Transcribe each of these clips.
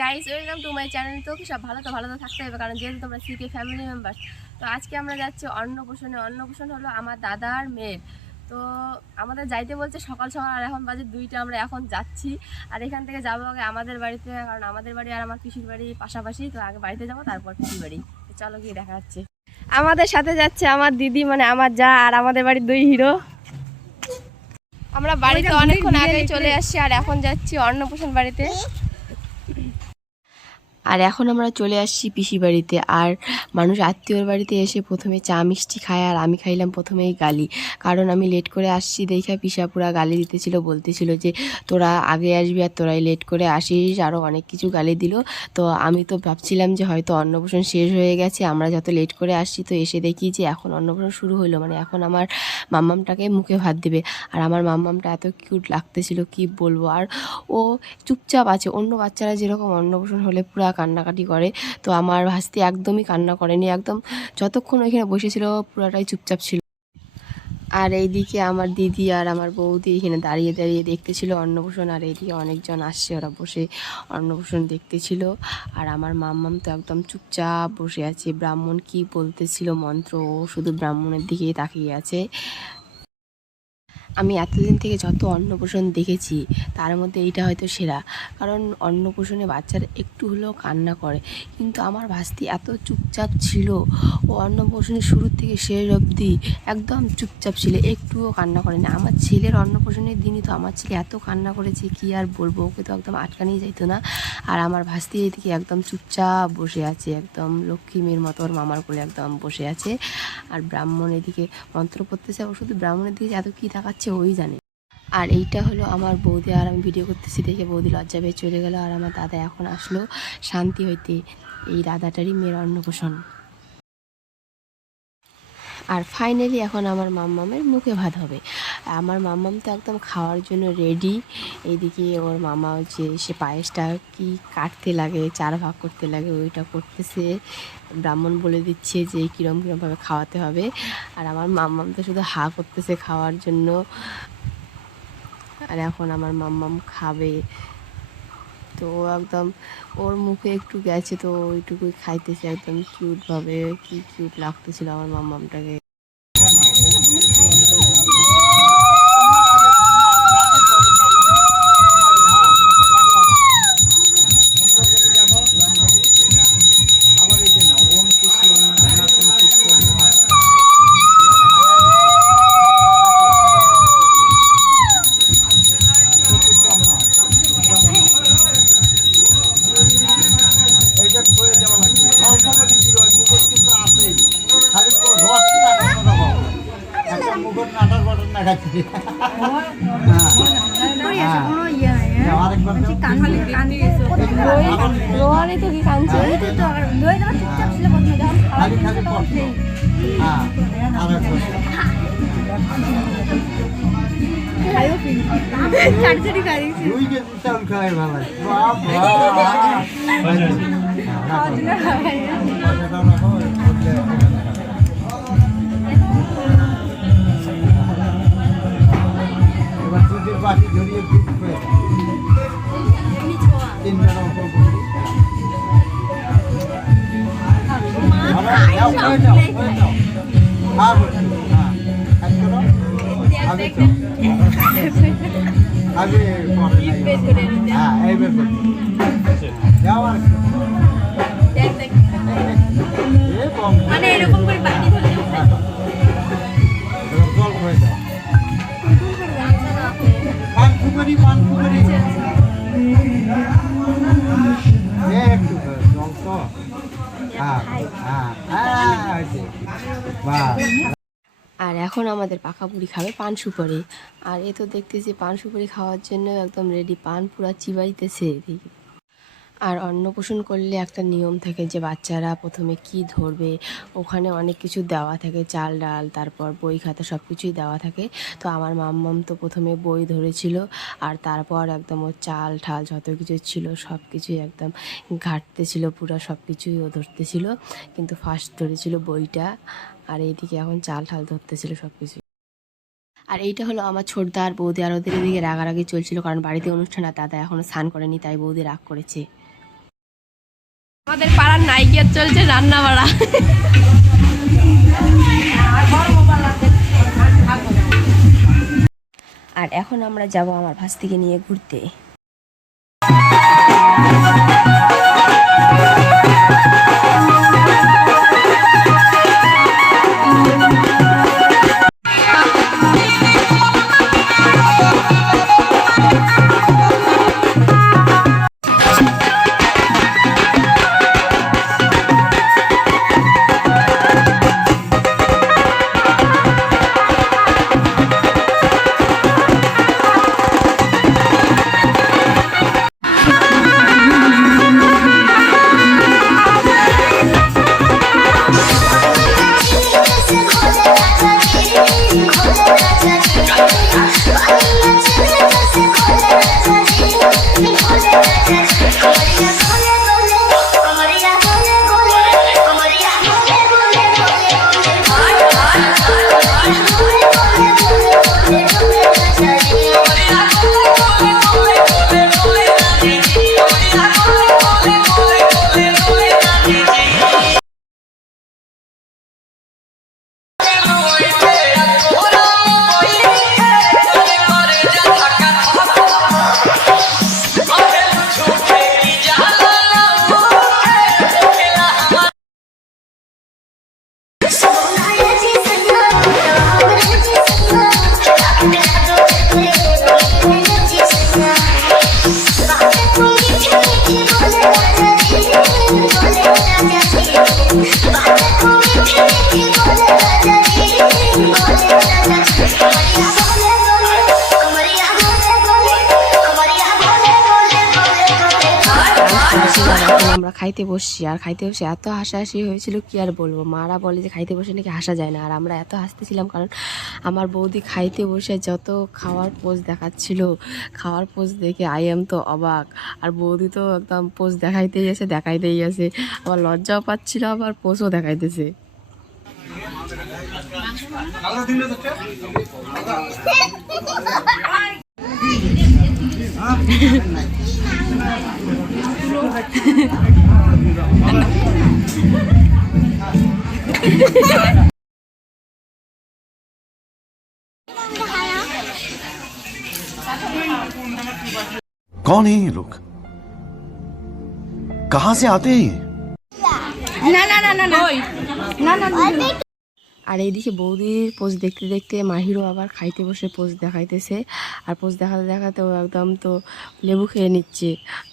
Guys, welcome to my channel. তো কি সব ভালো তো থাকতে হবে, কারণ যেহেতু তোমরা সিকে ফ্যামিলি মেম্বার। তো আজকে আমরা যাচ্ছি অন্নপ্রাশনে। অন্নপ্রাশন হলো আমার দাদার মেয়ের। তো আমাদের যাইতে বলছে সকাল সকাল, আর এখন বাজে 2টা। আমরা এখন যাচ্ছি, আর এখান থেকে যাবো আগে আমাদের বাড়িতে, কারণ আমাদের বাড়ি আর আমার পিসির বাড়ি পাশাপাশি। তো আগে বাড়িতে যাবো, তারপর পিসির বাড়ি। চলো গিয়ে দেখা যাচ্ছে। আমাদের সাথে যাচ্ছে আমার দিদি, মানে আমার যা, আর আমাদের বাড়ির 2 হিরো। আমরা বাড়িতে অনেকক্ষণ আগে চলে আসছি, আর এখন যাচ্ছি অন্নপ্রাশন বাড়িতে। আর এখন আমরা চলে আসছি পিসি বাড়িতে। আর মানুষ আত্মীয়র বাড়িতে এসে প্রথমে চা মিষ্টি খায়, আর আমি খাইলাম প্রথমেই গালি, কারণ আমি লেট করে আসছি দেখা পিসা পুরা গালি দিতেছিল, বলতেছিল যে তোরা আগে আসবি আর তোরাই লেট করে আসিস, আরও অনেক কিছু গালি দিল। তো আমি তো ভাবছিলাম যে হয়তো অন্নপ্রাশন শেষ হয়ে গেছে, আমরা যত লেট করে আসছি। তো এসে দেখি যে এখন অন্নপ্রাশন শুরু হলো, মানে এখন আমার মাম্মামটাকে মুখে ভাত দেবে। আর আমার মাম্মামটা এত কিউট লাগতেছিল কি বলবো। আর ও চুপচাপ আছে, অন্য বাচ্চারা যেরকম অন্নপ্রাশন হলে পুরা কান্নাকাটি করে, তো আমার ভাস্তি একদমই কান্না করেনি। একদম যতক্ষণ ওইখানে বসেছিল পুরাটাই চুপচাপ ছিল। আর এইদিকে আমার দিদি আর আমার বৌদি এখানে দাঁড়িয়ে দাঁড়িয়ে দেখতেছিল অন্নপ্রাশন, আর এইদিকে অনেকজন আসছে, ওরা বসে অন্নপ্রাশন দেখতেছিল। আর আমার মাম্মাম তো একদম চুপচাপ বসে আছে। ব্রাহ্মণ কি বলতেছিল মন্ত্র, ও শুধু ব্রাহ্মণের দিকেই তাকিয়ে আছে। আমি এতদিন থেকে যত অন্নপ্রাশন দেখেছি তার মধ্যে এইটা হয়তো সেরা, কারণ অন্নপ্রাশনে বাচ্চারা একটু হলেও কান্না করে, কিন্তু আমার ভাস্তি এত চুপচাপ ছিল। ও অন্নপ্রাশনের শুরু থেকে শেষ অবধি একদম চুপচাপ ছিল, একটুও কান্না করেনি। আমার ছেলের অন্নপ্রাশনের দিনই তো আমার ছেলে এত কান্না করেছে, কি আর বলবো, ওকে তো একদম আটকানোই যাইতো না। আর আমার ভাস্তি এদিকে একদম চুপচাপ বসে আছে, একদম লক্ষ্মী মেয়ের মতো ওর মামার কোলে একদম বসে আছে। আর ব্রাহ্মণ এদিকে মন্ত্র পড়তেছে, ও শুধু ব্রাহ্মণের দিকে এত কী তাকাচ্ছে ওই জানে। আর এইটা হলো আমার বৌদি, আর আমি ভিডিও করতেছি দেখে বৌদি লজ্জা পেয়ে চলে গেল। আর আমার দাদা এখন আসলো শান্তি হইতে, এই দাদাটারই মেয়ের অন্নপ্রাশন। আর ফাইনালি এখন আমার মাম্মামের মুখে ভাত হবে। আমার মাম্মাম তো একদম খাওয়ার জন্য রেডি। এইদিকে ওর মামা যে সে পায়েসটা কি কাটতে লাগে, 4 ভাগ করতে লাগে, ওইটা করতেছে। ব্রাহ্মণ বলে দিচ্ছে যে কীরমভাবে খাওয়াতে হবে। আর আমার মাম্মাম তো শুধু হা করতেছে খাওয়ার জন্য। আর এখন আমার মাম্মাম খাবে, তো একদম ওর মুখে একটু গেছে, তো ওইটুকুই খাইতেছে একদম কিউটভাবে। কি কিউট লাগতেছিল আমার মাম্মামটাকে। রোহানি তো কি কাঁদছে, বাকি ধরিয়ে মানে এরকম করে বাটি ধরে গল্প হয়ে যায়। পান ফুকরি একটু জল তো। আর এখন আমাদের পাকা বুড়ি খাবে পান সুপারি। আর এ তো দেখতেছি পান সুপারি খাওয়ার জন্য একদম রেডি, পান পুরা চিবাইতেছে এদিকে। আর অন্নপ্রাশন করলে একটা নিয়ম থাকে যে বাচ্চারা প্রথমে কি ধরবে, ওখানে অনেক কিছু দেওয়া থাকে, চাল ডাল, তারপর বই খাতা সব কিছুই দেওয়া থাকে। তো আমার মাম্মাম তো প্রথমে বই ধরেছিল, আর তারপর একদম ও চাল ঠাল যত কিছু ছিল সব কিছুই একদম ঘাঁটতেছিল, পুরো সব কিছুই ও ধরতেছিল, কিন্তু ফার্স্ট ধরেছিল বইটা। আর এইদিকে এখন চাল ঠাল ধরতেছিল সব কিছু। আর এইটা হলো আমার ছোটদা আর বৌদি, আর ওদের এদিকে রাগারাগি চলছিল, কারণ বাড়িতে অনুষ্ঠান আর দাদা এখনও স্নান করেনি, তাই বৌদি রাগ করেছে। আমাদের পাড়ার নায়িকার চলছে রান্না বাড়া। আর এখন আমরা যাব আমার ভাস্তিকে নিয়ে ঘুরতে। আমরা খাইতে বসছি, আর খাইতে বসে এত হাসাহাসি হয়েছিল কি আর বলবো। মারা বলে যে খাইতে বসে নাকি হাসা যায় না, আর আমরা এত হাসতেছিলাম কারণ আমার বৌদি খাইতে বসে যত খাওয়ার পোজ দেখাচ্ছিল, খাওয়ার পোজ দেখে আই এম তো অবাক। আর বৌদি তো একদম পোজ দেখাইতেই আছে, আবার লজ্জাও পাচ্ছিল, আবার পোজও দেখাইতেছে। कौन है ये लोग? कहां से आते हैं ये? আর এইদিকে বৌদির পোজ দেখতে দেখতে মাহিরও আবার খাইতে বসে পোজ দেখাইতেছে। আর পোজ দেখাতে দেখাতে ও একদম তো লেবু খেয়ে নিচ্ছে।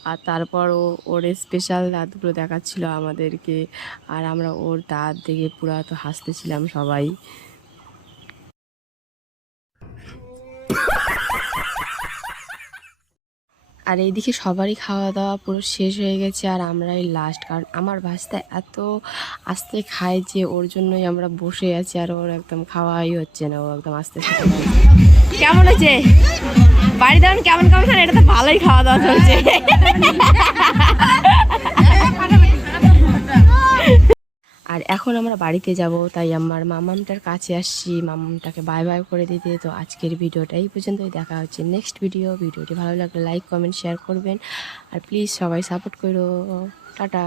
আর তারপর ওর স্পেশাল দাঁতগুলো দেখাচ্ছিল আমাদেরকে, আর আমরা ওর দাঁত দেখে পুরা তো হাসতেছিলাম সবাই। আর এইদিকে সবারই খাওয়া দাওয়া পুরো শেষ হয়ে গেছে, আর আমরাই লাস্ট। কারণ আমার ভাস্তা এত আস্তে খায় যে ওর জন্যই আমরা বসে আছি, আর ওর একদম খাওয়াই হচ্ছে না, ও একদম আস্তে আস্তে। কেমন হয়েছে বাড়িতে কেমন কেমন খান? এটা তো ভালোই খাওয়া দাওয়া চলছে। আর এখন আমরা বাড়িতে যাব, তাই আমার মামামটার কাছে আসছি মামামটাকে বাই বাই করে দিতে। তো আজকের ভিডিওটা এই পর্যন্তই, দেখা হচ্ছে নেক্সট ভিডিওটি ভালো লাগলে লাইক কমেন্ট শেয়ার করবেন, আর প্লিজ সবাই সাপোর্ট করো। টাটা।